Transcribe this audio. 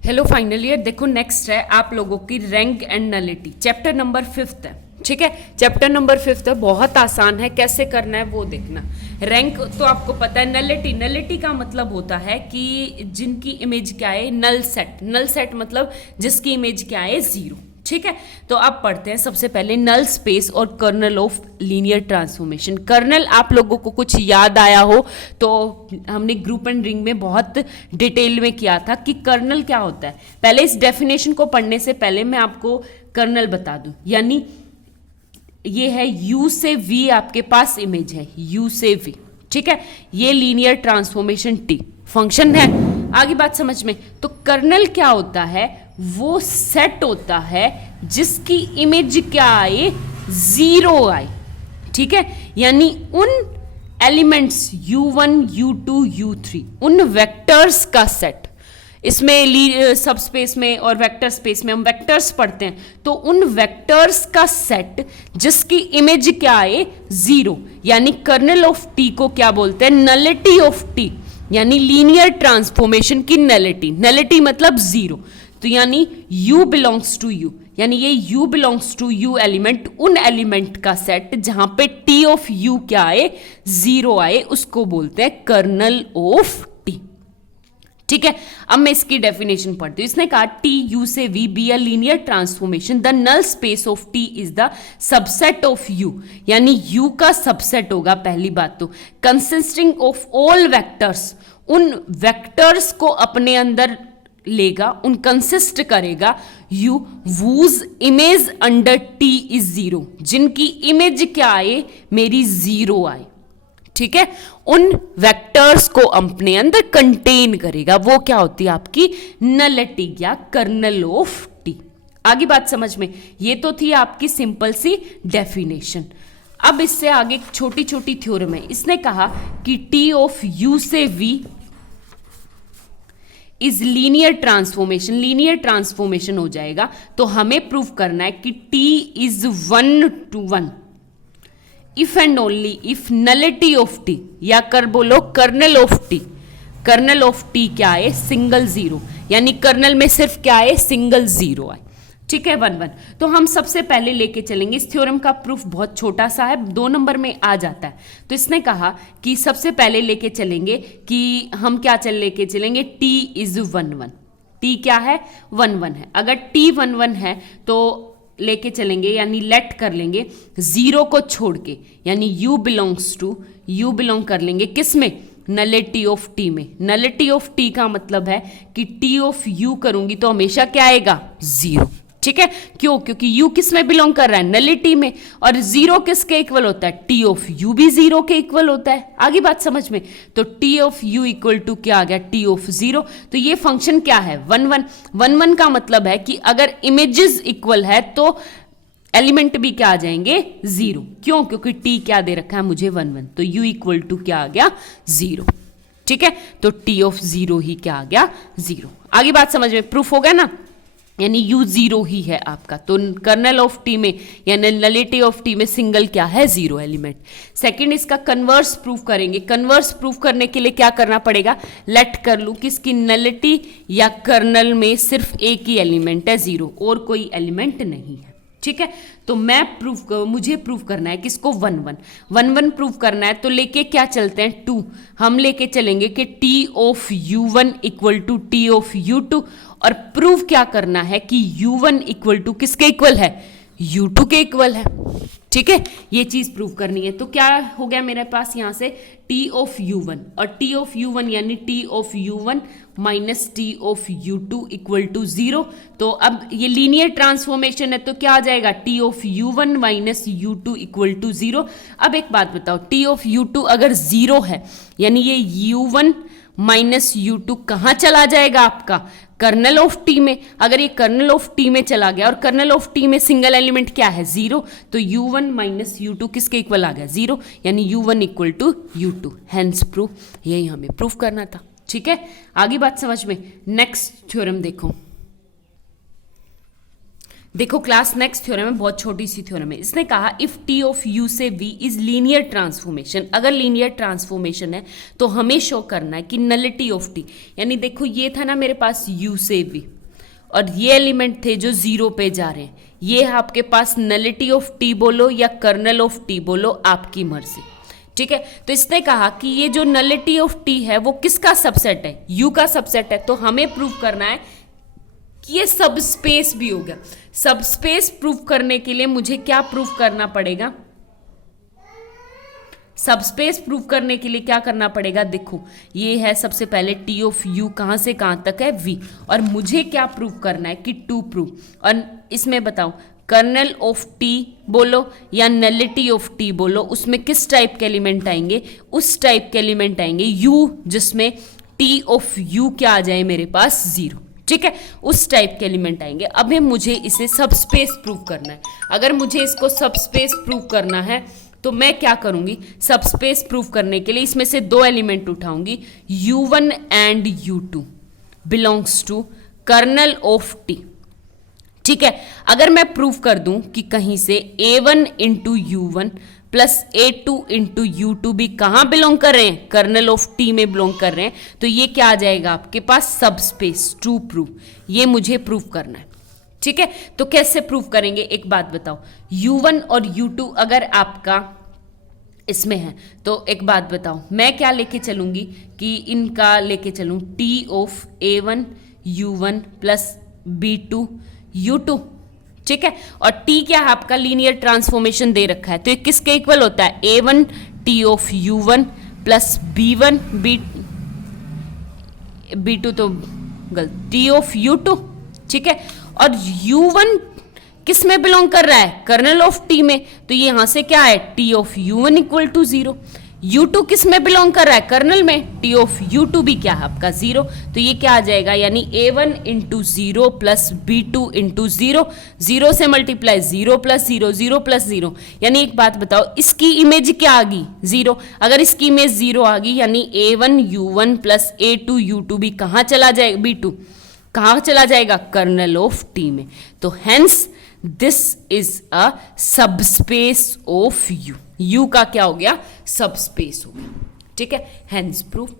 Hello final year. देखो next है आप लोगों की rank and nullity, chapter number 5 है। ठीक है, चैप्टर नंबर 5 है, बहुत आसान है, कैसे करना है वो देखना। रैंक तो आपको पता है। नलिटी, नलिटी का मतलब होता है कि जिनकी इमेज क्या है नल सेट। नल सेट मतलब जिसकी इमेज क्या है जीरो। ठीक है, तो आप पढ़ते हैं सबसे पहले नल स्पेस और kernel of linear transformation. Kernel आप लोगों को कुछ याद आया हो तो हमने ग्रुप एंड रिंग में बहुत डिटेल में किया था कि कर्नल क्या होता है। पहले इस डेफिनेशन को पढ़ने से पहले मैं आपको कर्नल बता दूं, यानी ये है u से v, आपके पास इमेज है u से v। ठीक है, ये लीनियर ट्रांसफॉर्मेशन t फंक्शन है। आगे बात समझ में। तो कर्नल क्या होता है, वो सेट होता है जिसकी इमेज क्या आए, जीरो आए। ठीक है, यानी उन एलिमेंट्स u1 u2 u3, उन वेक्टर्स का सेट। इसमें सब स्पेस में और वेक्टर स्पेस में हम वेक्टर्स पढ़ते हैं, तो उन वेक्टर्स का सेट जिसकी इमेज क्या आए जीरो, यानी कर्नल ऑफ टी को क्या बोलते हैं, नलिटी ऑफ टी, यानी लीनियर ट्रांसफॉर्मेशन की नलिटी। नलिटी मतलब जीरो, तो यानी u बिलोंग्स टू u, यानी ये u belongs to u element, उन एलिमेंट का सेट जहां पे t ऑफ u क्या आए, जीरो आए, उसको बोलते हैं कर्नल ऑफ t। ठीक है, अब मैं इसकी डेफिनेशन पढ़ती हूँ। इसने कहा टी यू से V be a linear transformation, the null space of T is the subset of U, यानी यू का सबसेट होगा पहली बात तो, कंसिस्टिंग ऑफ ऑल वेक्टर्स, उन वेक्टर्स को अपने अंदर लेगा, उन कंसिस्ट करेगा U whose image under T is zero, जिनकी इमेज क्या आए, मेरी जीरो आए। ठीक है, उन वेक्टर्स को अपने अंदर कंटेन करेगा, वो क्या होती है आपकी नलिटी या कर्नल ऑफ टी। आगे बात समझ में। ये तो थी आपकी सिंपल सी डेफिनेशन। अब इससे आगे छोटी छोटी थ्योरम है। इसने कहा कि टी ऑफ यू से V is linear transformation, linear transformation हो जाएगा, तो हमें प्रूव करना है कि T is 1:1 if and only if nullity of T, या कर बोलो kernel of T, kernel of T क्या है, सिंगल जीरो, यानी कर्नल में सिर्फ क्या है, सिंगल जीरो आए। ठीक है, 1:1। तो हम सबसे पहले लेके चलेंगे, इस थ्योरम का प्रूफ बहुत छोटा सा है, 2 नंबर में आ जाता है। तो इसने कहा कि सबसे पहले लेके चलेंगे कि हम क्या लेके चलेंगे, t इज 1:1। t क्या है, 1:1 है। अगर t 1:1 है तो लेके चलेंगे, यानी लेट कर लेंगे जीरो को छोड़ के, यानी u belongs to, u belong कर लेंगे किस में, नलिटी ऑफ टी में। नलिटी ऑफ टी का मतलब है कि टी ऑफ u करूंगी तो हमेशा क्या आएगा, जीरो। ठीक है, क्यों, क्योंकि u किस में बिलोंग कर रहा है, नलिटी में, और जीरो किसके इक्वल होता है, टी ऑफ u भी जीरो के इक्वल होता है। आगे बात समझ में। तो T of u equal to क्या आ गया, टी ऑफ जीरो। तो ये फंक्शन क्या है, 1:1। 1:1 का मतलब है कि अगर इमेजेस इक्वल है तो एलिमेंट भी क्या आ जाएंगे, जीरो। क्यों, क्योंकि टी क्या दे रखा है मुझे, 1:1, तो u इक्वल टू क्या आ गया, जीरो। ठीक है, तो टी ऑफ जीरो ही क्या आ गया, जीरो। आगे बात समझ में, प्रूफ हो गया ना, यानी u जीरो ही है आपका। तो कर्नल ऑफ टी में यानी नलिटी ऑफ टी में सिंगल क्या है, जीरो एलिमेंट। सेकंड, इसका कन्वर्स प्रूफ करेंगे। कन्वर्स प्रूफ करने के लिए क्या करना पड़ेगा, लेट कर लूं किसकी, नलिटी या कर्नल में सिर्फ एक ही एलिमेंट है, जीरो, और कोई एलिमेंट नहीं है। ठीक है, तो मुझे प्रूफ करना है किसको, 1:1। 1:1 प्रूफ करना है तो लेके क्या चलते हैं, 2। हम लेके चलेंगे कि T of u1 equal to T of u2, और प्रूफ क्या करना है कि u1 इक्वल टू किसके इक्वल है, u2 के इक्वल है। ठीक है, ये चीज प्रूफ करनी है। तो क्या हो गया मेरे पास यहां से, टी ऑफ u1 और टी ऑफ u1 यानी T of u1 minus T of u2 equal to zero. तो अब ये लीनियर ट्रांसफॉर्मेशन है तो क्या आ जाएगा, T of u1 minus u2 equal to zero. अब एक बात बताओ, टी ऑफ u2 अगर जीरो है, यानी ये u1 माइनस u2 कहाँ चला जाएगा आपका, कर्नल ऑफ टी में। अगर ये कर्नल ऑफ टी में चला गया और कर्नल ऑफ टी में सिंगल एलिमेंट क्या है, जीरो, तो u1 माइनस u2 किसके इक्वल आ गया, जीरो, यानी u1 equal to u2। Hence proof, यही हमें प्रूफ करना था। ठीक है, आगे बात समझ में। नेक्स्ट थ्योरम देखो, देखो क्लास नेक्स्ट थ्योरम है, बहुत छोटी सी थ्योरम है। इसने कहा इफ टी ऑफ यू से वी इज लीनियर ट्रांसफॉर्मेशन, अगर लीनियर ट्रांसफॉर्मेशन है तो हमें शो करना है कि नलिटी ऑफ टी, यानी देखो ये था ना मेरे पास यू से वी और ये एलिमेंट थे जो जीरो पे जा रहे हैं, ये है आपके पास नलिटी ऑफ टी बोलो या कर्नल ऑफ टी बोलो, आपकी मर्जी, ठीक है। तो इसने कहा कि ये जो नलिटी ऑफ टी है वो किसका सबसेट है, यू का सबसेट है। तो हमें प्रूव करना है कि ये सब स्पेस भी होगा। सब स्पेस प्रूव करने के लिए मुझे क्या प्रूव करना पड़ेगा, सब स्पेस प्रूव करने के लिए क्या करना पड़ेगा, देखो ये है सबसे पहले टी ऑफ यू कहां से कहां तक है वी, और मुझे क्या प्रूव करना है कि टू प्रूव, और इसमें बताओ कर्नल ऑफ टी बोलो या नलिटी ऑफ टी बोलो, उसमें किस टाइप के एलिमेंट आएंगे, उस टाइप के एलिमेंट आएंगे यू जिसमें टी ऑफ यू क्या आ जाए मेरे पास जीरो, ठीक है, उस टाइप के एलिमेंट आएंगे। अब मुझे इसे सब स्पेस प्रूव करना है। अगर मुझे इसको सब स्पेस प्रूव करना है तो मैं क्या करूंगी, सब स्पेस प्रूव करने के लिए इसमें से दो एलिमेंट उठाऊंगी, u1 and u2 belongs to kernel of T, ठीक है। अगर मैं प्रूव कर दूं कि कहीं से a1 into u1 plus a2 into u2 भी कहां बिलोंग कर रहे हैं, कर्नल ऑफ टी में बिलोंग कर रहे हैं, तो ये क्या आ जाएगा आपके पास सब स्पेस, ट्रू प्रूव, ये मुझे प्रूव करना है, ठीक है। तो कैसे प्रूव करेंगे, एक बात बताओ, u1 और u2 अगर आपका इसमें है तो एक बात बताओ, मैं क्या लेके चलूंगी कि इनका लेके चलूं t of a1 u1 plus b2 u2, ठीक है। और t क्या है आपका, लीनियर ट्रांसफॉर्मेशन दे रखा है, तो ये किसके इक्वल होता है, a1 t of u1 plus b1 b2 तो गलत, t ऑफ u2, ठीक है। और u1 किस में बिलोंग कर रहा है, कर्नल ऑफ टी में, तो ये यहां से क्या है t of u1 equal to zero. u2 किस में बिलोंग कर रहा है, कर्नल में, t ऑफ u2 भी क्या है आपका जीरो, तो ये क्या आ जाएगा, यानी a1 into zero plus b2 into zero, zero से multiply zero plus zero, zero plus zero, यानी एक बात बताओ इसकी इमेज क्या आ गई, जीरो। अगर इसकी इमेज जीरो आ गई यानी a1 u1 plus a2 u2 भी कहाँ चला जाएगा, b2 कहाँ चला जाएगा, कर्नल ऑफ टी में। तो hence this is a subspace of you, you का क्या हो गया, सबस्पेस हो गया, ठीक है, हेंस प्रूफ।